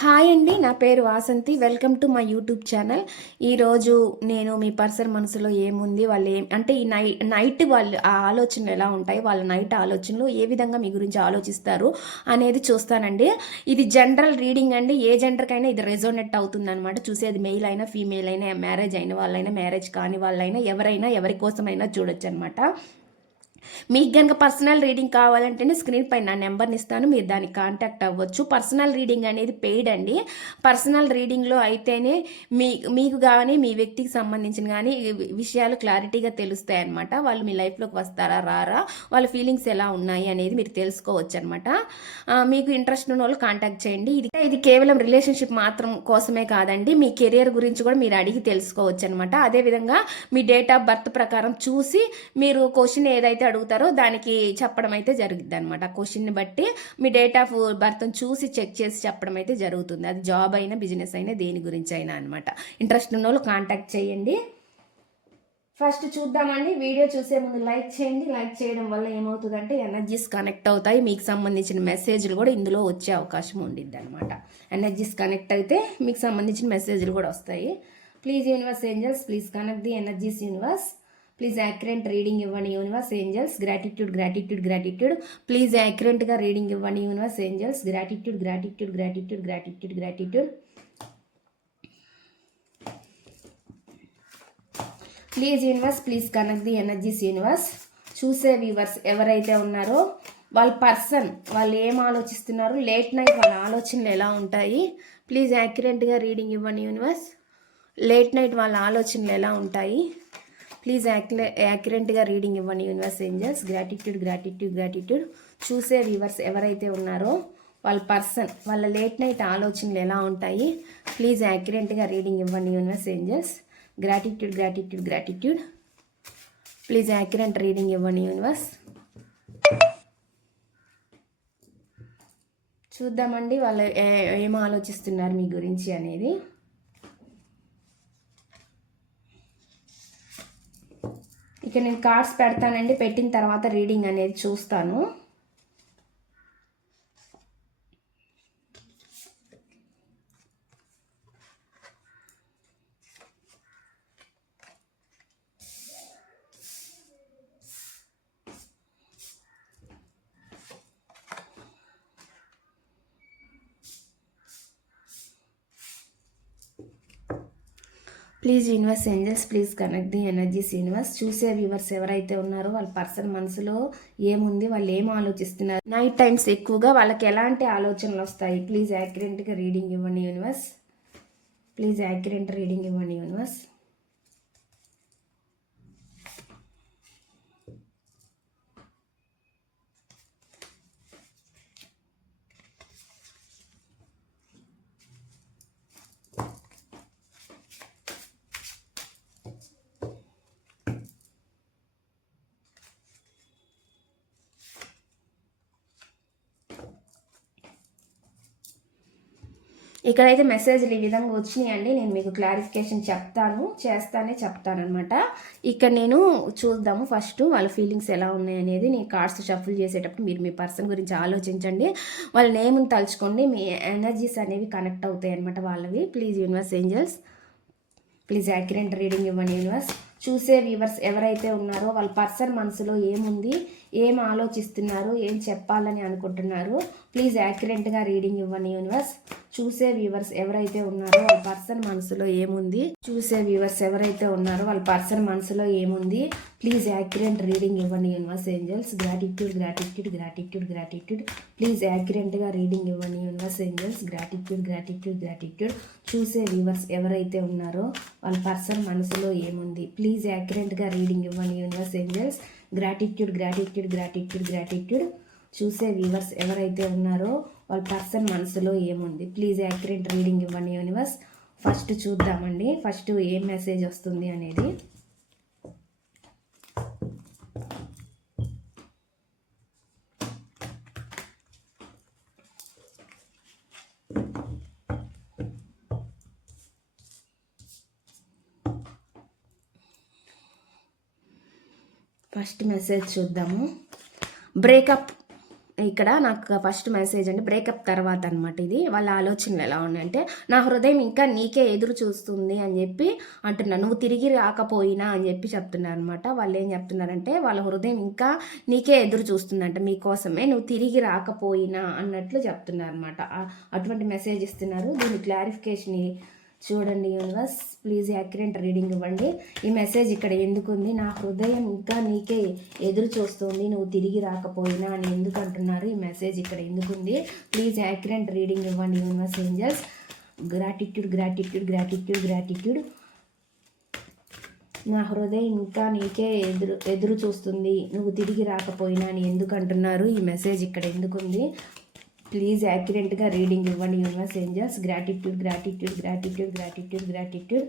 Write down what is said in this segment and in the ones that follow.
Hi అండి నా పేరు Vasanthi. Welcome to my YouTube channel. ఈరోజు నేను మీ పర్సన్ మనసులో ఏముంది వాళ్ళు ఏం అంటే ఈ నై నైట్ వాళ్ళు ఆ ఆలోచనలు ఎలా ఉంటాయి వాళ్ళ నైట్ ఆలోచనలు ఏ విధంగా మీ గురించి ఆలోచిస్తారు అనేది చూస్తానండి. ఇది జనరల్ రీడింగ్ అండి. ఏ జెండర్కైనా ఇది రెజోనెట్ అవుతుంది అనమాట చూసేది మెయిల్ అయినా ఫీమేల్ అయినా మ్యారేజ్ అయిన వాళ్ళైనా మ్యారేజ్ కాని వాళ్ళైనా ఎవరైనా ఎవరి కోసమైనా చూడొచ్చు అనమాట మీకు కనుక పర్సనల్ రీడింగ్ కావాలంటేనే స్క్రీన్ పైన నా నెంబర్ని ఇస్తాను. మీరు దానికి కాంటాక్ట్ అవ్వచ్చు. పర్సనల్ రీడింగ్ అనేది పెయిడ్ అండి. పర్సనల్ రీడింగ్లో అయితేనే మీ మీకు కానీ మీ వ్యక్తికి సంబంధించిన కానీ విషయాలు క్లారిటీగా తెలుస్తాయి అనమాట వాళ్ళు మీ లైఫ్లోకి వస్తారా రారా? వాళ్ళ ఫీలింగ్స్ ఎలా ఉన్నాయి అనేది మీరు తెలుసుకోవచ్చు అనమాట మీకు ఇంట్రెస్ట్ ఉన్న వాళ్ళు కాంటాక్ట్ చేయండి. ఇది ఇది కేవలం రిలేషన్షిప్ మాత్రం కోసమే కాదండి. మీ కెరియర్ గురించి కూడా మీరు అడిగి తెలుసుకోవచ్చు అనమాట అదేవిధంగా మీ డేట్ ఆఫ్ బర్త్ ప్రకారం చూసి మీరు క్వశ్చన్ ఏదైతే అడుగుతారో దానికి చెప్పడం అయితే జరుగుతుంది అనమాట క్వశ్చన్ని బట్టి మీ డేట్ ఆఫ్ బర్త్ని చూసి చెక్ చేసి చెప్పడం అయితే జరుగుతుంది. అది జాబ్ అయినా బిజినెస్ అయినా దేని గురించి అయినా అనమాట ఇంట్రెస్ట్ ఉన్న వాళ్ళు కాంటాక్ట్ చేయండి. ఫస్ట్ చూద్దామండి. వీడియో చూసే ముందు లైక్ చేయండి. లైక్ చేయడం వల్ల ఏమవుతుందంటే ఎనర్జీస్ కనెక్ట్ అవుతాయి. మీకు సంబంధించిన మెసేజ్లు కూడా ఇందులో వచ్చే అవకాశం ఉండిద్ది అనమాట ఎనర్జీస్ కనెక్ట్ అయితే మీకు సంబంధించిన మెసేజ్లు కూడా వస్తాయి. Please universe angels please connect the energies universe please accurate reading ఇవ్వండి universe angels gratitude gratitude gratitude please యాక్యురెంట్గా reading ఇవ్వండి universe angels gratitude gratitude gratitude gratitude gratitude please universe please connect the energies universe చూసే viewers ఎవరైతే ఉన్నారో వాళ్ళ person వాళ్ళు ఏం ఆలోచిస్తున్నారు? Late night వాళ్ళ ఆలోచనలు ఎలా ఉంటాయి? ప్లీజ్ యాక్యురెంట్గా రీడింగ్ ఇవ్వండి యూనివర్స్ లేట్ నైట్ వాళ్ళ ఆలోచనలు ఎలా ఉంటాయి? ప్లీజ్ యాక్యురే యాక్యురెంట్గా రీడింగ్ ఇవ్వండి universe angels. Gratitude gratitude gratitude చూసే వ్యూవర్స్ ఎవరైతే ఉన్నారో వాళ్ళ పర్సన్ వాళ్ళ లేట్ నైట్ ఆలోచనలు ఎలా ఉంటాయి ప్లీజ్ యాక్యురెంట్గా రీడింగ్ ఇవ్వండి universe angels. Gratitude gratitude gratitude please accurate reading ఇవ్వండి యూనివర్స్. చూద్దామండి వాళ్ళు ఏం ఆలోచిస్తున్నారు మీ గురించి అనేది. ఇక నేను కార్డ్స్ పెడతానండి. పెట్టిన తర్వాత రీడింగ్ అనేది చూస్తాను. Please universe angels please connect the energies universe చూసే వ్యూవర్స్ ఎవరైతే ఉన్నారో వాళ్ళ పర్సన్ మనసులో ఏముంది వాళ్ళు ఏం ఆలోచిస్తున్నారు? నైట్ టైమ్స్ ఎక్కువగా వాళ్ళకి ఎలాంటి ఆలోచనలు వస్తాయి? ప్లీజ్ యాక్యురెంట్గా రీడింగ్ ఇవ్వండి యూనివర్స్ ప్లీజ్ యాక్యురెంట్ రీడింగ్ ఇవ్వండి యూనివర్స్ ఇక్కడైతే మెసేజ్లు ఈ విధంగా వచ్చినాయండి. నేను మీకు క్లారిఫికేషన్ చెప్తాను. చేస్తానే చెప్తాను అనమాట ఇక్కడ నేను చూద్దాము ఫస్ట్ వాళ్ళ ఫీలింగ్స్ ఎలా ఉన్నాయి అనేది నేను కార్డ్స్ షఫుల్ చేసేటప్పుడు మీరు మీ పర్సన్ గురించి ఆలోచించండి. వాళ్ళ నేమ్ని తలుచుకోండి. మీ ఎనర్జీస్ అనేవి కనెక్ట్ అవుతాయి అనమాట వాళ్ళవి. Please universe angels please accurate reading ఇవ్వండి యూనివర్స్ చూసే వ్యూవర్స్ ఎవరైతే ఉన్నారో వాళ్ళ పర్సన్ మనసులో ఏముంది? ఏం ఆలోచిస్తున్నారు ఏం చెప్పాలని అనుకుంటున్నారు ప్లీజ్ యాక్యురెంట్గా రీడింగ్ ఇవ్వండి యూనివర్స్ చూసే వ్యూవర్స్ ఎవరైతే ఉన్నారో వాళ్ళ పర్సన్ మనసులో ఏముంది? చూసే వ్యూవర్స్ ఎవరైతే ఉన్నారో వాళ్ళ పర్సన్ మనసులో ఏముంది? ప్లీజ్ యాక్యురెంట్ రీడింగ్ ఇవ్వండి universe angels gratitude gratitude gratitude gratitude please యాక్యురెంట్గా reading ఇవ్వండి universe angels gratitude gratitude gratitude చూసే వ్యూవర్స్ ఎవరైతే ఉన్నారో వాళ్ళ పర్సన్ మనసులో ఏముంది? ప్లీజ్ యాక్యురెంట్గా రీడింగ్ ఇవ్వండి universe angels gratitude gratitude gratitude gratitude చూసే వ్యూవర్స్ ఎవరైతే ఉన్నారో వాళ్ళ పర్సన్ మనసులో ఏముంది? ప్లీజ్ యాక్యురేట్ రీడింగ్ ఇవ్వండి యూనివర్స్ ఫస్ట్ చూద్దామండి. ఫస్ట్ ఏం మెసేజ్ వస్తుంది అనేది. ఫస్ట్ మెసేజ్ చూద్దాము. బ్రేకప్ ఇక్కడ నాకు ఫస్ట్ మెసేజ్ అండి బ్రేకప్ తర్వాత అనమాట ఇది. వాళ్ళ ఆలోచనలు ఎలా ఉన్నాయంటే నా హృదయం ఇంకా నీకే ఎదురు చూస్తుంది అని చెప్పి అంటున్నా. నువ్వు తిరిగి రాకపోయినా అని చెప్పి చెప్తున్నారు అనమాట వాళ్ళు ఏం చెప్తున్నారంటే వాళ్ళ హృదయం ఇంకా నీకే ఎదురు చూస్తుందంట. మీకోసమే నువ్వు తిరిగి రాకపోయినా అన్నట్లు చెప్తున్నారు అనమాట అటువంటి మెసేజ్ ఇస్తున్నారు. దీని క్లారిఫికేషన్ చూడండి యూనివర్స్ ప్లీజ్ యాక్యురేట్ రీడింగ్ ఇవ్వండి. ఈ మెసేజ్ ఇక్కడ ఎందుకుంది? నా హృదయం ఇంకా నీకే ఎదురు చూస్తుంది నువ్వు తిరిగి రాకపోయినా అని ఎందుకు అంటున్నారు? ఈ మెసేజ్ ఇక్కడ ఎందుకుంది? ప్లీజ్ యాక్యురేట్ రీడింగ్ ఇవ్వండి universe angels gratitude gratitude gratitude gratitude నా హృదయం ఇంకా నీకే ఎదురు ఎదురు చూస్తుంది నువ్వు తిరిగి రాకపోయినా అని ఎందుకు అంటున్నారు? ఈ మెసేజ్ ఇక్కడ ఎందుకుంది? ప్లీజ్ యాక్యురేట్గా రీడింగ్ ఇవ్వండి universe angels gratitude gratitude gratitude gratitude gratitude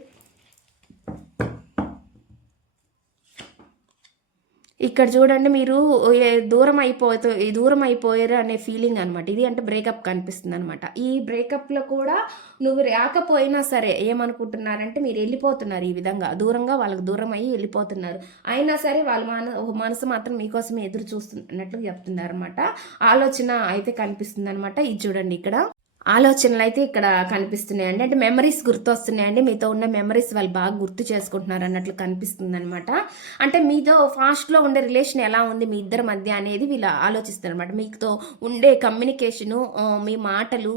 ఇక్కడ చూడండి మీరు ఏ- దూరం అయిపోతూ ఈ దూరం అయిపోయారు అనే ఫీలింగ్ అనమాట ఇది అంటే బ్రేకప్ కనిపిస్తుంది అనమాట ఈ బ్రేకప్లో కూడా నువ్వు రాకపోయినా సరే ఏమనుకుంటున్నారంటే మీరు వెళ్ళిపోతున్నారు ఈ విధంగా. దూరంగా వాళ్ళకి దూరం అయ్యి వెళ్ళిపోతున్నారు. అయినా సరే వాళ్ళ మన మనసు మాత్రం మీకోసమే ఎదురు చూస్తున్నట్లు చెప్తున్నారు అనమాట ఆలోచన అయితే కనిపిస్తుంది అనమాట ఇది చూడండి ఇక్కడ. ఆలోచనలు అయితే ఇక్కడ కనిపిస్తున్నాయండి. అంటే మెమరీస్ గుర్తొస్తున్నాయండి. మీతో ఉన్న మెమరీస్ వాళ్ళు బాగా గుర్తు చేసుకుంటున్నారు అన్నట్లు కనిపిస్తుంది అనమాట అంటే మీతో ఫాస్ట్లో ఉండే రిలేషన్ ఎలా ఉంది? మీ ఇద్దరి మధ్య అనేది వీళ్ళు ఆలోచిస్తారు అనమాట మీతో ఉండే కమ్యూనికేషను మీ మాటలు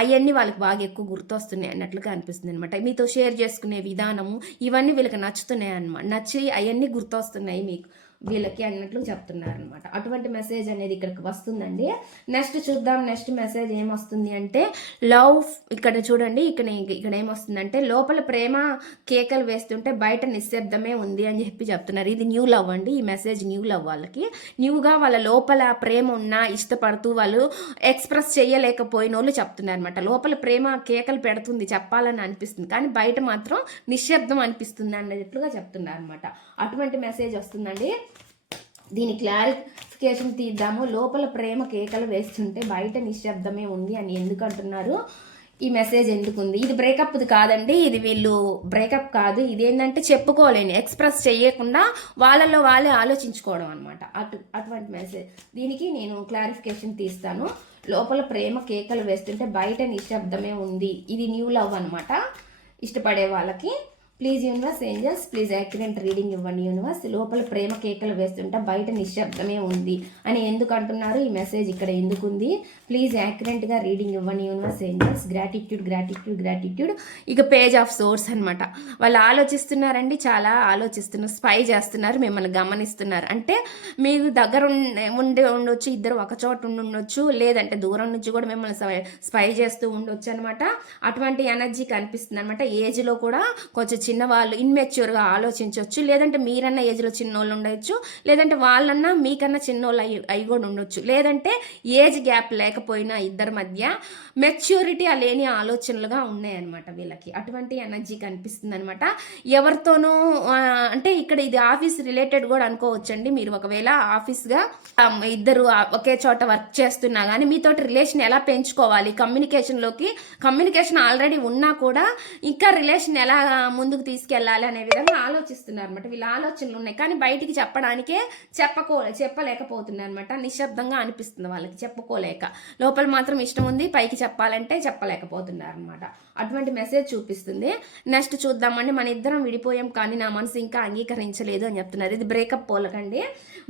అవన్నీ వాళ్ళకి బాగా ఎక్కువ గుర్తొస్తున్నాయి అన్నట్లుగా అనిపిస్తుంది అనమాట మీతో షేర్ చేసుకునే విధానము ఇవన్నీ వీళ్ళకి నచ్చుతున్నాయి అనమాట నచ్చి అవన్నీ గుర్తొస్తున్నాయి మీకు. వీళ్ళకి అన్నట్లు చెప్తున్నారు అనమాట అటువంటి మెసేజ్ అనేది ఇక్కడికి వస్తుందండి. నెక్స్ట్ చూద్దాం. నెక్స్ట్ మెసేజ్ ఏమొస్తుంది అంటే లవ్ ఇక్కడ చూడండి. ఇక్కడ ఇక్కడ ఏమొస్తుందంటే లోపల ప్రేమ కేకలు వేస్తుంటే బయట నిశ్శబ్దమే ఉంది అని చెప్పి చెప్తున్నారు. ఇది న్యూ లవ్ అండి. ఈ మెసేజ్ న్యూ లవ్ వాళ్ళకి. న్యూగా వాళ్ళ లోపల ప్రేమ ఉన్నా ఇష్టపడుతూ వాళ్ళు ఎక్స్ప్రెస్ చేయలేకపోయిన వాళ్ళు చెప్తున్నారు అనమాట లోపల ప్రేమ కేకలు పెడుతుంది చెప్పాలని అనిపిస్తుంది. కానీ బయట మాత్రం నిశ్శబ్దం అనిపిస్తుంది అన్నట్లుగా చెప్తున్నారు అనమాట అటువంటి మెసేజ్ వస్తుందండి. దీని క్లారిఫికేషన్ తీద్దాము. లోపల ప్రేమ కేకలు వేస్తుంటే బయట నిశ్శబ్దమే ఉంది అని ఎందుకు అంటున్నారు? ఈ మెసేజ్ ఎందుకుంది ఇది బ్రేకప్ది కాదండి. ఇది వీళ్ళు బ్రేకప్ కాదు. ఇదేంటంటే చెప్పుకోలేని ఎక్స్ప్రెస్ చేయకుండా వాళ్ళలో వాళ్ళే ఆలోచించుకోవడం అనమాట అటు అటువంటి మెసేజ్. దీనికి నేను క్లారిఫికేషన్ తీస్తాను. లోపల ప్రేమ కేకలు వేస్తుంటే బయట నిశ్శబ్దమే ఉంది. ఇది న్యూ లవ్ అనమాట ఇష్టపడే వాళ్ళకి. Please universe angels please accident reading ఇవ్వండి యూనివర్స్. లోపల ప్రేమ కేకలు వేస్తుంటా బయట నిశ్శబ్దమే ఉంది అని ఎందుకు అంటున్నారు? ఈ మెసేజ్ ఇక్కడ ఎందుకు ఉంది? ప్లీజ్ యాక్యురెంట్గా రీడింగ్ ఇవ్వండి universe angels. Gratitude gratitude gratitude ఇక పేజ్ ఆఫ్ సోర్స్ అనమాట వాళ్ళు ఆలోచిస్తున్నారండి చాలా ఆలోచిస్తున్నారు స్పై చేస్తున్నారు మిమ్మల్ని గమనిస్తున్నారు. అంటే మీరు దగ్గర ఉండే ఉండి ఉండొచ్చు ఇద్దరు ఒక చోట ఉండి ఉండొచ్చు లేదంటే దూరం నుంచి కూడా మిమ్మల్ని స్పై- స్పై చేస్తూ ఉండొచ్చు అనమాట అటువంటి ఎనర్జీ కనిపిస్తుంది అనమాట ఏజ్లో కూడా కొంచెం చిన్నవాళ్ళు ఇన్మెచ్యూర్గా ఆలోచించవచ్చు లేదంటే మీరన్నా ఏజ్లో చిన్నోళ్ళు ఉండొచ్చు. లేదంటే వాళ్ళన్నా మీకన్నా చిన్నోళ్ళు అయి అయి కూడా ఉండొచ్చు. లేదంటే ఏజ్ గ్యాప్ లేకపోయినా ఇద్దరి మధ్య మెచ్యూరిటీ లేని ఆలోచనలుగా ఉన్నాయన్నమాట వీళ్ళకి. అటువంటి ఎనర్జీ కనిపిస్తుంది అనమాట ఎవరితోనూ అంటే ఇక్కడ ఇది ఆఫీస్ రిలేటెడ్ కూడా అనుకోవచ్చండి. మీరు ఒకవేళ ఆఫీస్గా ఇద్దరు ఒకే చోట వర్క్ చేస్తున్నా కానీ మీతోటి రిలేషన్ ఎలా పెంచుకోవాలి? కమ్యూనికేషన్లోకి కమ్యూనికేషన్ ఆల్రెడీ ఉన్నా కూడా ఇంకా రిలేషన్ ఎలా ముందుకు తీసుకెళ్ళాలి అనే విధంగా ఆలోచిస్తున్నారు అనమాట వీళ్ళ ఆలోచనలు ఉన్నాయి. కానీ బయటికి చెప్పడానికే చెప్పకో చెప్పలేకపోతున్నారు అనమాట నిశ్శబ్దంగా అనిపిస్తుంది వాళ్ళకి చెప్పుకోలేక. లోపల మాత్రం ఇష్టం ఉంది పైకి చెప్పాలంటే చెప్పలేకపోతున్నారు అనమాట అటువంటి మెసేజ్ చూపిస్తుంది. నెక్స్ట్ చూద్దామండి. మన ఇద్దరం విడిపోయాం కానీ నా మనసు ఇంకా అంగీకరించలేదు అని చెప్తున్నారు. ఇది బ్రేకప్ పోలకండి.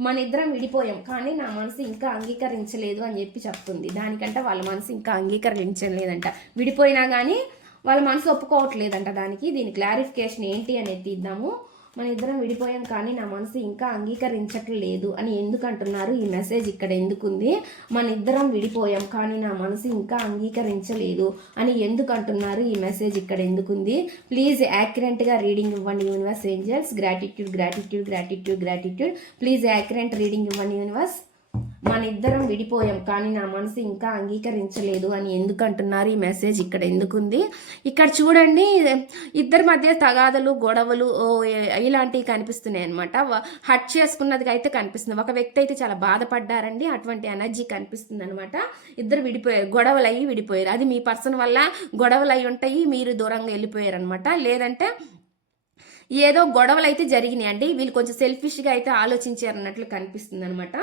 మన ఇద్దరం విడిపోయాం కానీ నా మనసు ఇంకా అంగీకరించలేదు అని చెప్పి చెప్తుంది. దానికంటే వాళ్ళ మనసు ఇంకా అంగీకరించలేదంట. విడిపోయినా కానీ వాళ్ళ మనసు ఒప్పుకోవట్లేదంట దానికి. దీని క్లారిఫికేషన్ ఏంటి అనేది తీద్దాము. మన ఇద్దరం విడిపోయాం కానీ నా మనసు ఇంకా అంగీకరించట్లేదు అని ఎందుకు అంటున్నారు ఈ మెసేజ్ ఇక్కడ ఎందుకుంది? మన ఇద్దరం విడిపోయాం కానీ నా మనసు ఇంకా అంగీకరించలేదు అని ఎందుకు అంటున్నారు ఈ మెసేజ్ ఇక్కడ ఎందుకుంది? ప్లీజ్ యాక్యురెంట్గా రీడింగ్ ఇవ్వండి universe angels gratitude gratitude gratitude gratitude please accurate reading ఇవ్వండి యూనివర్స్ మన ఇద్దరం విడిపోయాం కానీ నా మనసు ఇంకా అంగీకరించలేదు అని ఎందుకు అంటున్నారు ఈ మెసేజ్? ఇక్కడ ఎందుకుంది? ఇక్కడ చూడండి ఇద్దరి మధ్య తగాదలు గొడవలు ఓ, ఇలాంటివి కనిపిస్తున్నాయి అనమాట హట్ చేసుకున్నది అయితే కనిపిస్తుంది. ఒక వ్యక్తి అయితే చాలా బాధపడ్డారండి అటువంటి ఎనర్జీ కనిపిస్తుంది అనమాట ఇద్దరు విడిపోయారు గొడవలు అయ్యి విడిపోయారు. అది మీ పర్సన్ వల్ల గొడవలు అయి ఉంటాయి మీరు దూరంగా వెళ్ళిపోయారు అనమాట లేదంటే ఏదో గొడవలు అయితే జరిగినాయి అండి వీళ్ళు కొంచెం సెల్ఫిష్గా అయితే ఆలోచించారు అన్నట్లు కనిపిస్తుంది అనమాట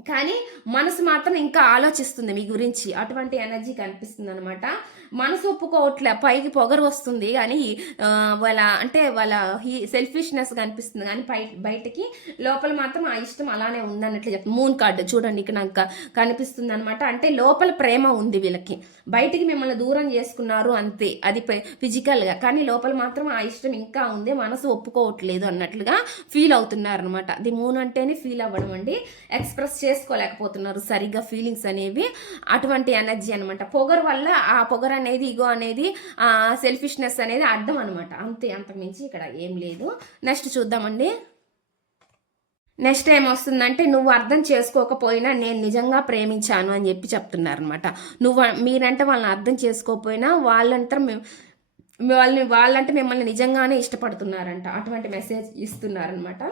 కానీ మనసు మాత్రం ఇంకా ఆలోచిస్తుంది మీ గురించి. అటువంటి ఎనర్జీ కనిపిస్తుంది అనమాట మనసు ఒప్పుకోవట్లే పైకి పొగరు వస్తుంది కానీ వాళ్ళ అంటే వాళ్ళ సెల్ఫిష్నెస్ కనిపిస్తుంది కానీ పై బయటకి లోపల మాత్రం ఆ ఇష్టం అలానే ఉందన్నట్లు చెప్తుంది. మూన్ కార్డు చూడండి ఇక్కడ నాకు కనిపిస్తుంది అనమాట అంటే లోపల ప్రేమ ఉంది వీళ్ళకి. బయటికి మిమ్మల్ని దూరం చేసుకున్నారు అంతే. అది ఫిజికల్గా కానీ లోపల మాత్రం ఆ ఇష్టం ఇంకా ఉంది మనసు ఒప్పుకోవట్లేదు అన్నట్లుగా ఫీల్ అవుతున్నారు అనమాట ది మూన్ అంటేనే ఫీల్ అవ్వడం అండి. ఎక్స్ప్రెస్ చేసుకోలేకపోతున్నారు సరిగ్గా ఫీలింగ్స్ అనేవి. అటువంటి ఎనర్జీ అనమాట పొగరు వల్ల ఆ పొగరు అనేది ఇగో అనేది సెల్ఫిష్నెస్ అనేది అర్థం అనమాట అంతే అంతకుమించి ఇక్కడ ఏం లేదు. నెక్స్ట్ చూద్దామండి. నెక్స్ట్ ఏమొస్తుందంటే నువ్వు అర్థం చేసుకోకపోయినా నేను నిజంగా ప్రేమించాను అని చెప్పి చెప్తున్నారనమాట నువ్వు మీరంటే వాళ్ళని అర్థం చేసుకోకపోయినా వాళ్ళంతా మేము వాళ్ళని వాళ్ళంటే మిమ్మల్ని నిజంగానే ఇష్టపడుతున్నారంట. అటువంటి మెసేజ్ ఇస్తున్నారనమాట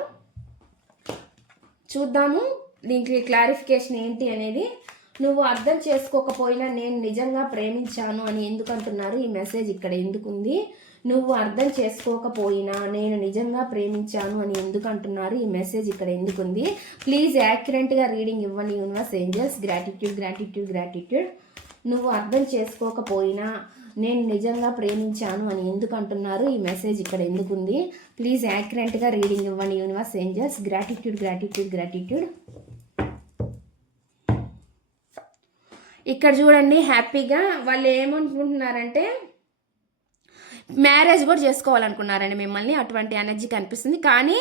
చూద్దాము దీనికి క్లారిఫికేషన్ ఏంటి అనేది నువ్వు అర్థం చేసుకోకపోయినా నేను నిజంగా ప్రేమించాను అని ఎందుకు అంటున్నారు ఈ మెసేజ్ ఇక్కడ ఎందుకుంది? నువ్వు అర్థం చేసుకోకపోయినా నేను నిజంగా ప్రేమించాను అని ఎందుకు అంటున్నారు ఈ మెసేజ్ ఇక్కడ ఎందుకుంది? ప్లీజ్ యాక్యురెంట్గా రీడింగ్ ఇవ్వండి universe angels. Gratitude gratitude gratitude. నువ్వు అర్థం చేసుకోకపోయినా నేను నిజంగా ప్రేమించాను అని ఎందుకు అంటున్నారు ఈ మెసేజ్ ఇక్కడ ఎందుకుంది? ప్లీజ్ యాక్యురెంట్గా రీడింగ్ ఇవ్వండి universe angels. Gratitude gratitude gratitude. ఇక్కడ చూడండి హ్యాపీగా వాళ్ళు ఏమనుకుంటున్నారంటే మ్యారేజ్ కూడా చేసుకోవాలనుకున్నారండి మిమ్మల్ని. అటువంటి ఎనర్జీ కనిపిస్తుంది. కానీ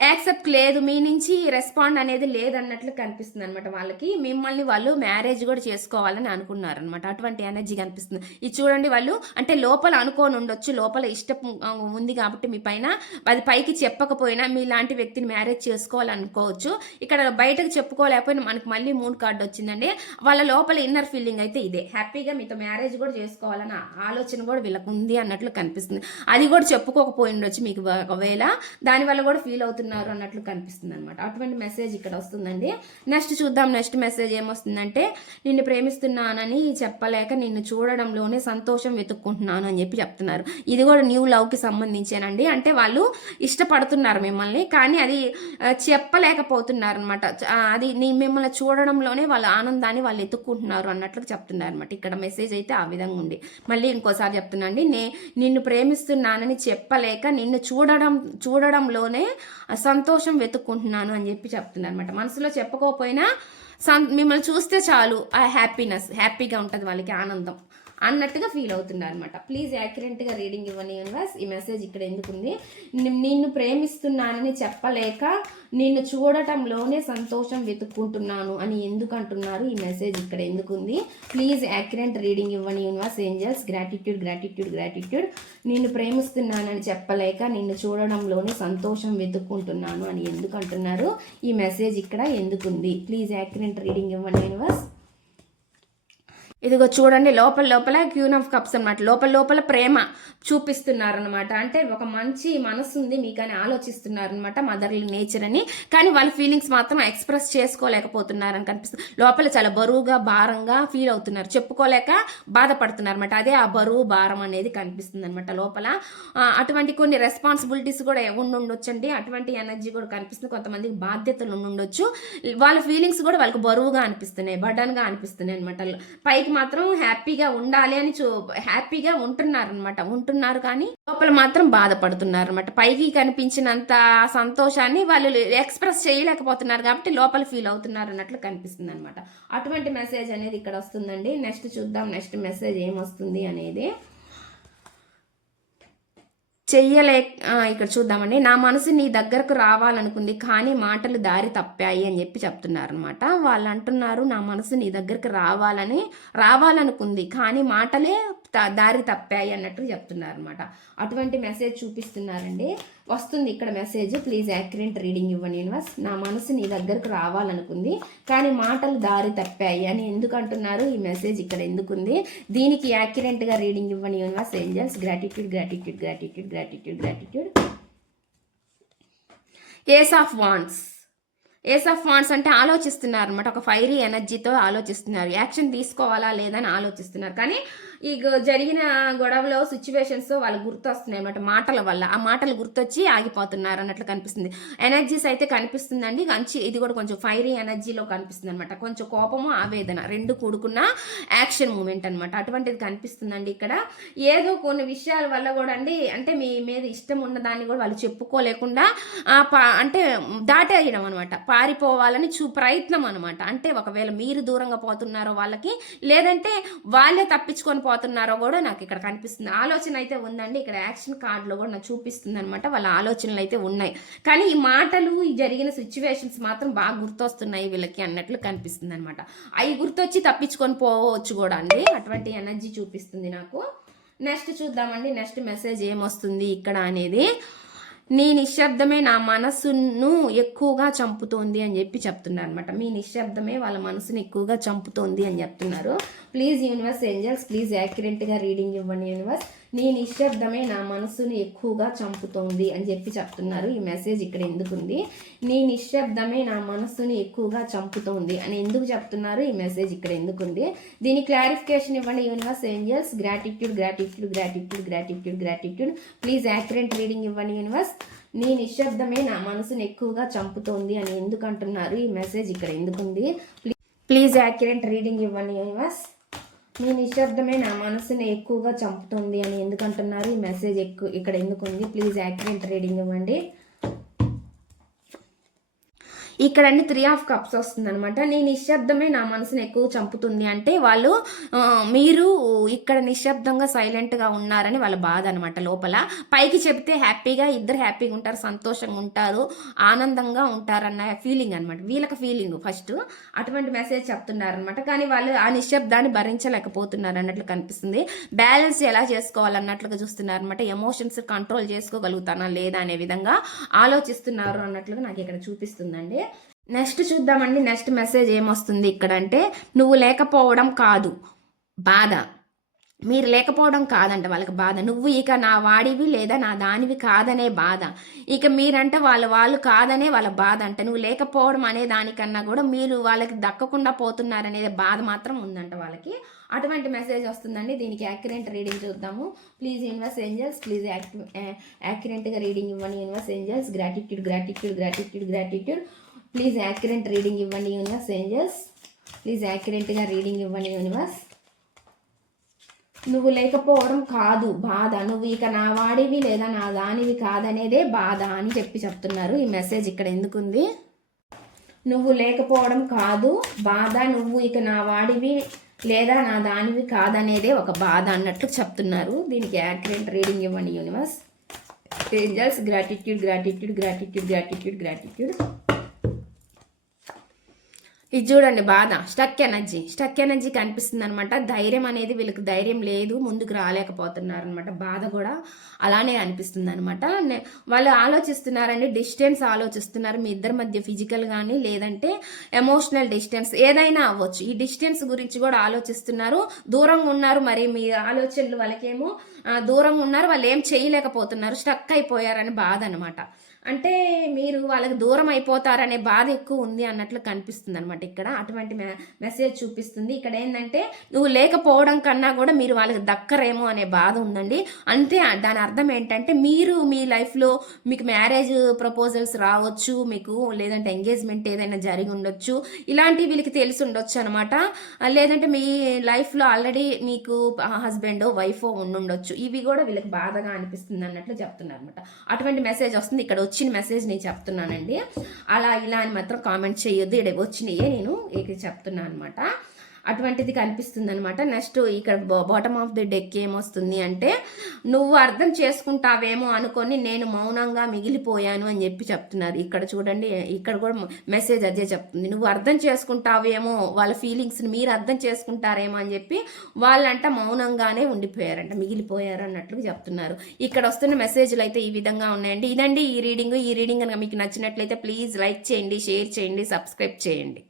యాక్సెప్ట్ లేదు మీ నుంచి రెస్పాండ్ అనేది లేదన్నట్లు కనిపిస్తుంది అనమాట వాళ్ళకి. మిమ్మల్ని వాళ్ళు మ్యారేజ్ కూడా చేసుకోవాలని అనుకున్నారనమాట అటువంటి ఎనర్జీ కనిపిస్తుంది. ఇది చూడండి వాళ్ళు అంటే లోపల అనుకోని ఉండొచ్చు లోపల ఇష్టం ఉంది కాబట్టి మీ పైన అది పైకి చెప్పకపోయినా మీలాంటి వ్యక్తిని మ్యారేజ్ చేసుకోవాలనుకోవచ్చు. ఇక్కడ బయటకు చెప్పుకోలేకపోయినా మనకి మళ్ళీ మూడు కార్డు వచ్చిందండి. వాళ్ళ లోపల ఇన్నర్ ఫీలింగ్ అయితే ఇదే. హ్యాపీగా మీతో మ్యారేజ్ కూడా చేసుకోవాలన్న ఆలోచన కూడా వీళ్ళకు ఉంది అన్నట్లు కనిపిస్తుంది. అది కూడా చెప్పుకోకపోయి ఉండొచ్చు మీకు ఒకవేళ. దానివల్ల కూడా ఫీల్ అవుతుంది చేస్తున్నారు అన్నట్లు కనిపిస్తుంది అనమాట అటువంటి మెసేజ్ ఇక్కడ వస్తుందండి. నెక్స్ట్ చూద్దాం. నెక్స్ట్ మెసేజ్ ఏమొస్తుందంటే నిన్ను ప్రేమిస్తున్నానని చెప్పలేక నిన్ను చూడడంలోనే సంతోషం వెతుక్కుంటున్నాను అని చెప్పి చెప్తున్నారు. ఇది కూడా న్యూ లవ్కి సంబంధించేనండి. అంటే వాళ్ళు ఇష్టపడుతున్నారు మిమ్మల్ని కానీ అది చెప్పలేకపోతున్నారు అనమాట అది నీ మిమ్మల్ని చూడడంలోనే వాళ్ళ ఆనందాన్ని వాళ్ళు ఎత్తుక్కుంటున్నారు అన్నట్లు చెప్తున్నారు అనమాట ఇక్కడ మెసేజ్ అయితే ఆ విధంగా ఉంది. మళ్ళీ ఇంకోసారి చెప్తున్నాండి నే నిన్ను ప్రేమిస్తున్నానని చెప్పలేక నిన్ను చూడడం చూడడంలోనే సంతోషం వెతుక్కుంటున్నాను అని చెప్పి చెప్తున్నారు అనమాట మనసులో చెప్పకపోయినా సన్ మిమ్మల్ని చూస్తే చాలు ఆ హ్యాపీనెస్ హ్యాపీగా ఉంటుంది వాళ్ళకి ఆనందం. అన్నట్టుగా ఫీల్ అవుతున్నారు అనమాట ప్లీజ్ యాక్యురెంట్గా రీడింగ్ ఇవ్వని యూనివర్స్ ఈ మెసేజ్ ఇక్కడ ఎందుకుంది? నిన్ను ప్రేమిస్తున్నానని చెప్పలేక నిన్ను చూడటంలోనే సంతోషం వెతుక్కుంటున్నాను అని ఎందుకు అంటున్నారు? ఈ మెసేజ్ ఇక్కడ ఎందుకుంది? ప్లీజ్ యాక్యురెంట్ రీడింగ్ ఇవ్వని universe angels gratitude gratitude gratitude నిన్ను ప్రేమిస్తున్నానని చెప్పలేక నిన్ను చూడడంలోనే సంతోషం వెతుక్కుంటున్నాను అని ఎందుకు అంటున్నారు? ఈ మెసేజ్ ఇక్కడ ఎందుకుంది? ప్లీజ్ యాక్యురెంట్ రీడింగ్ ఇవ్వండి యూనివర్స్ ఇదిగో చూడండి లోపల లోపల క్యూన్ ఆఫ్ కప్స్ అన్నమాట. లోపల లోపల ప్రేమ చూపిస్తున్నారనమాట అంటే ఒక మంచి మనసు ఉంది మీకని ఆలోచిస్తున్నారనమాట మదర్లీ నేచర్ అని. కానీ వాళ్ళ ఫీలింగ్స్ మాత్రం ఎక్స్ప్రెస్ చేసుకోలేకపోతున్నారని కనిపిస్తుంది. లోపల చాలా బరువుగా భారంగా ఫీల్ అవుతున్నారు. చెప్పుకోలేక బాధపడుతున్నారనమాట అదే ఆ బరువు భారం అనేది కనిపిస్తుంది అనమాట లోపల అటువంటి కొన్ని రెస్పాన్సిబిలిటీస్ కూడా ఉండి ఉండొచ్చండి అటువంటి ఎనర్జీ కూడా కనిపిస్తుంది. కొంతమందికి బాధ్యతలు ఉండుండొచ్చు. వాళ్ళ ఫీలింగ్స్ కూడా వాళ్ళకి బరువుగా అనిపిస్తున్నాయి బర్డన్గా అనిపిస్తున్నాయి అనమాట పైకి మాత్రం హ్యాపీగా ఉండాలి అని చూ హ్యాపీగా ఉంటున్నారు అనమాట ఉంటున్నారు కానీ లోపల మాత్రం బాధపడుతున్నారు అనమాట పైకి కనిపించినంత సంతోషాన్ని వాళ్ళు ఎక్స్ప్రెస్ చేయలేకపోతున్నారు కాబట్టి లోపల ఫీల్ అవుతున్నారు అన్నట్లు కనిపిస్తుంది అనమాట అటువంటి మెసేజ్ అనేది ఇక్కడ వస్తుందండి. నెక్స్ట్ చూద్దాం. నెక్స్ట్ మెసేజ్ ఏమొస్తుంది అనేది. చెయ్యలే ఇక్కడ చూద్దామండి. నా మనసు నీ దగ్గరకు రావాలనుకుంది కానీ మాటలు దారి తప్పాయి అని చెప్పి చెప్తున్నారు అనమాట వాళ్ళు అంటున్నారు నా మనసు నీ దగ్గరకు రావాలని రావాలనుకుంది కానీ మాటలే దారి తప్పాయి అన్నట్టు చెప్తున్నారు అనమాట అటువంటి మెసేజ్ చూపిస్తున్నారండి. వస్తుంది ఇక్కడ మెసేజ్ ప్లీజ్ యాక్యురెంట్ రీడింగ్ ఇవ్వండి యూనివర్స్. నా మనసు నీ దగ్గరకు రావాలనుకుంది కానీ మాటలు దారి తప్పాయి అని ఎందుకు అంటున్నారు ఈ మెసేజ్ ఇక్కడ ఎందుకుంది? దీనికి యాక్యురెంట్గా రీడింగ్ ఇవ్వండి universe. Angels gratitude gratitude gratitude gratitude gratitude ace of wands ace of wands అంటే ఆలోచిస్తున్నారు అనమాట ఒక ఫైరీ ఎనర్జీతో ఆలోచిస్తున్నారు. యాక్షన్ తీసుకోవాలా లేదని ఆలోచిస్తున్నారు. కానీ ఈ జరిగిన గొడవలో సిచ్యువేషన్స్ వాళ్ళు గుర్తొస్తున్నాయి అనమాట మాటల వల్ల. ఆ మాటలు గుర్తొచ్చి ఆగిపోతున్నారు అన్నట్లు కనిపిస్తుంది. ఎనర్జీస్ అయితే కనిపిస్తుందండి. మంచి ఇది కూడా కొంచెం ఫైరీ ఎనర్జీలో కనిపిస్తుంది అనమాట కొంచెం కోపము ఆవేదన రెండు కూడుకున్న యాక్షన్ మూమెంట్ అనమాట అటువంటిది కనిపిస్తుందండి ఇక్కడ. ఏదో కొన్ని విషయాల వల్ల కూడా అండి అంటే మీ మీద ఇష్టం ఉన్న దాన్ని కూడా వాళ్ళు చెప్పుకోలేకుండా ఆ పా అంటే దాటేయడం అనమాట పారిపోవాలని చూ ప్రయత్నం అనమాట అంటే ఒకవేళ మీరు దూరంగా పోతున్నారో వాళ్ళకి లేదంటే వాళ్ళే తప్పించుకొని పోతున్నారో కూడా నాకు ఇక్కడ కనిపిస్తుంది. ఆలోచన అయితే ఉందండి. ఇక్కడ యాక్షన్ కార్డులో కూడా నాకు చూపిస్తుంది అనమాట వాళ్ళ ఆలోచనలు అయితే ఉన్నాయి. కానీ ఈ మాటలు ఈ జరిగిన సిచ్యువేషన్స్ మాత్రం బాగా గుర్తొస్తున్నాయి వీళ్ళకి అన్నట్లు కనిపిస్తుంది అనమాట అవి గుర్తొచ్చి తప్పించుకొని పోవచ్చు కూడా అండి. అటువంటి ఎనర్జీ చూపిస్తుంది నాకు. నెక్స్ట్ చూద్దామండి. నెక్స్ట్ మెసేజ్ ఏమొస్తుంది ఇక్కడ అనేది. నీ నిశ్శబ్దమే నా మనసును ఎక్కువగా చంపుతోంది అని చెప్పి చెప్తున్నారు అనమాట మీ నిశ్శబ్దమే వాళ్ళ మనసుని ఎక్కువగా చంపుతోంది అని చెప్తున్నారు. ప్లీజ్ యూనివర్స్ ఏంజల్స్ ప్లీజ్ యాక్యురేట్గా రీడింగ్ ఇవ్వండి యూనివర్స్ నీ నిశ్శబ్దమే నా మనసుని ఎక్కువగా చంపుతోంది అని చెప్పి చెప్తున్నారు. ఈ మెసేజ్ ఇక్కడ ఎందుకుంది? నీ నిశ్శబ్దమే నా మనసుని ఎక్కువగా చంపుతోంది అని ఎందుకు చెప్తున్నారు? ఈ మెసేజ్ ఇక్కడ ఎందుకుంది? దీని క్లారిఫికేషన్ ఇవ్వండి universe angels gratitude gratitude gratitude gratitude gratitude please accurate reading ఇవ్వండి యూనివర్స్ నీ నిశ్శబ్దమే నా మనసుని ఎక్కువగా చంపుతోంది అని ఎందుకు అంటున్నారు ఈ మెసేజ్ ఇక్కడ ఎందుకుంది? ప్లీజ్ యాక్యురెంట్ రీడింగ్ ఇవ్వండి యూనివర్స్ మీ నిశ్శబ్దమే నా మనసుని ఎక్కువగా చంపుతుంది అని ఎందుకంటున్నారు? ఈ మెసేజ్ ఎక్కువ ఇక్కడ ఎందుకు ఉంది ప్లీజ్ యాక్యురేట్ రీడింగ్ ఇవ్వండి. ఇక్కడ అన్ని త్రీ ఆఫ్ కప్స్ వస్తుంది అనమాట నీ నిశ్శబ్దమే నా మనసుని ఎక్కువ చంపుతుంది అంటే వాళ్ళు మీరు ఇక్కడ నిశ్శబ్దంగా సైలెంట్గా ఉన్నారని వాళ్ళ బాధ అనమాట లోపల. పైకి చెప్తే హ్యాపీగా ఇద్దరు హ్యాపీగా ఉంటారు సంతోషంగా ఉంటారు ఆనందంగా ఉంటారన్న ఫీలింగ్ అనమాట వీళ్ళకి ఫీలింగ్ ఫస్ట్ అటువంటి మెసేజ్ చెప్తున్నారనమాట కానీ వాళ్ళు ఆ నిశ్శబ్దాన్ని భరించలేకపోతున్నారు అన్నట్లు కనిపిస్తుంది. బ్యాలెన్స్ ఎలా చేసుకోవాలన్నట్లుగా చూస్తున్నారు అనమాట ఎమోషన్స్ కంట్రోల్ చేసుకోగలుగుతానా లేదా అనే విధంగా ఆలోచిస్తున్నారు అన్నట్లుగా నాకు ఇక్కడ చూపిస్తుందండి. నెక్స్ట్ చూద్దామండి నెక్స్ట్ మెసేజ్ ఏమొస్తుంది ఇక్కడ అంటే నువ్వు లేకపోవడం కాదు బాధ. మీరు లేకపోవడం కాదంట వాళ్ళకి బాధ. నువ్వు ఇక నా వాడివి లేదా నా దానివి కాదనే బాధ. ఇక మీరంటే వాళ్ళ వాళ్ళు కాదనే వాళ్ళ బాధ అంట. నువ్వు లేకపోవడం అనే దానికన్నా కూడా మీరు వాళ్ళకి దక్కకుండా పోతున్నారనేది బాధ మాత్రం ఉందంట వాళ్ళకి. అటువంటి మెసేజ్ వస్తుందండి. దీనికి యాక్యురెంట్ రీడింగ్ చూద్దాము. ప్లీజ్ యూనివర్స్ ఏంజల్స్ ప్లీజ్ యాక్యురెంట్గా రీడింగ్ ఇవ్వండి universe angels. Gratitude gratitude gratitude gratitude. Please accurate reading ఇవ్వండి యూనివర్స్ ఏంజల్స్ ప్లీజ్ యాక్యురెంట్గా రీడింగ్ ఇవ్వండి యూనివర్స్ నువ్వు లేకపోవడం కాదు బాధ. నువ్వు ఇక నా వాడివి లేదా నా దానివి కాదనేదే బాధ అని చెప్పి చెప్తున్నారు. ఈ మెసేజ్ ఇక్కడ ఎందుకుంది? నువ్వు లేకపోవడం కాదు బాధ. నువ్వు ఇక నా వాడివి లేదా నా దానివి కాదనేదే ఒక బాధ అన్నట్లు చెప్తున్నారు. దీనికి యాక్యురేట్ రీడింగ్ ఇవ్వండి universe angels gratitude gratitude gratitude gratitude gratitude ఇది చూడండి బాధ. స్టక్ ఎనర్జీ స్టక్ ఎనర్జీ కనిపిస్తుంది అనమాట ధైర్యం అనేది వీళ్ళకి ధైర్యం లేదు ముందుకు రాలేకపోతున్నారు అనమాట బాధ కూడా అలానే అనిపిస్తుంది అనమాట వాళ్ళు ఆలోచిస్తున్నారండి డిస్టెన్స్ ఆలోచిస్తున్నారు. మీ ఇద్దరి మధ్య ఫిజికల్ కానీ లేదంటే ఎమోషనల్ డిస్టెన్స్ ఏదైనా అవ్వచ్చు. ఈ డిస్టెన్స్ గురించి కూడా ఆలోచిస్తున్నారు. దూరంగా ఉన్నారు మరి మీ ఆలోచనలు వాళ్ళకేమో దూరంగా ఉన్నారు. వాళ్ళు ఏం చేయలేకపోతున్నారు. స్టక్ అయిపోయారని బాధ అనమాట అంటే మీరు వాళ్ళకి దూరం అయిపోతారనే బాధ ఎక్కువ ఉంది అన్నట్లు కనిపిస్తుంది అనమాట ఇక్కడ. అటువంటి మె- మెసేజ్ చూపిస్తుంది. ఇక్కడ ఏంటంటే నువ్వు లేకపోవడం కన్నా కూడా మీరు వాళ్ళకి దక్కరేమో అనే బాధ ఉందండి. అంతే దాని అర్థం ఏంటంటే మీరు మీ లైఫ్లో మీకు మ్యారేజ్ ప్రపోజల్స్ రావచ్చు మీకు లేదంటే ఎంగేజ్మెంట్ ఏదైనా జరిగి ఉండొచ్చు. ఇలాంటివి వీళ్ళకి తెలిసి ఉండొచ్చు అనమాట లేదంటే మీ లైఫ్లో ఆల్రెడీ మీకు హస్బెండ్ వైఫో ఉండుండొచ్చు. ఇవి కూడా వీళ్ళకి బాధగా అనిపిస్తుంది అన్నట్లు చెప్తున్నారు అనమాట అటువంటి మెసేజ్ వస్తుంది. ఇక్కడ వచ్చి వచ్చిన మెసేజ్ నేను చెప్తున్నానండి. అలా ఇలా అని మాత్రం కామెంట్ చేయొద్దు. ఇక్కడ వచ్చినాయే నేను ఇక్కడ చెప్తున్నాను అనమాట అటువంటిది కనిపిస్తుంది అనమాట నెక్స్ట్ ఇక్కడ బాటమ్ ఆఫ్ ది డెక్ ఏమొస్తుంది అంటే నువ్వు అర్థం చేసుకుంటావేమో అనుకొని నేను మౌనంగా మిగిలిపోయాను అని చెప్పి చెప్తున్నారు. ఇక్కడ చూడండి ఇక్కడ కూడా మెసేజ్ అదే చెప్తుంది. నువ్వు అర్థం చేసుకుంటావేమో వాళ్ళ ఫీలింగ్స్ని మీరు అర్థం చేసుకుంటారేమో అని చెప్పి వాళ్ళంట మౌనంగానే ఉండిపోయారంట మిగిలిపోయారు అన్నట్లు చెప్తున్నారు. ఇక్కడ వస్తున్న మెసేజ్లు అయితే ఈ విధంగా ఉన్నాయండి. ఇదండి ఈ రీడింగ్. ఈ రీడింగ్ కనుక మీకు నచ్చినట్లయితే ప్లీజ్ లైక్ చేయండి షేర్ చేయండి సబ్స్క్రైబ్ చేయండి.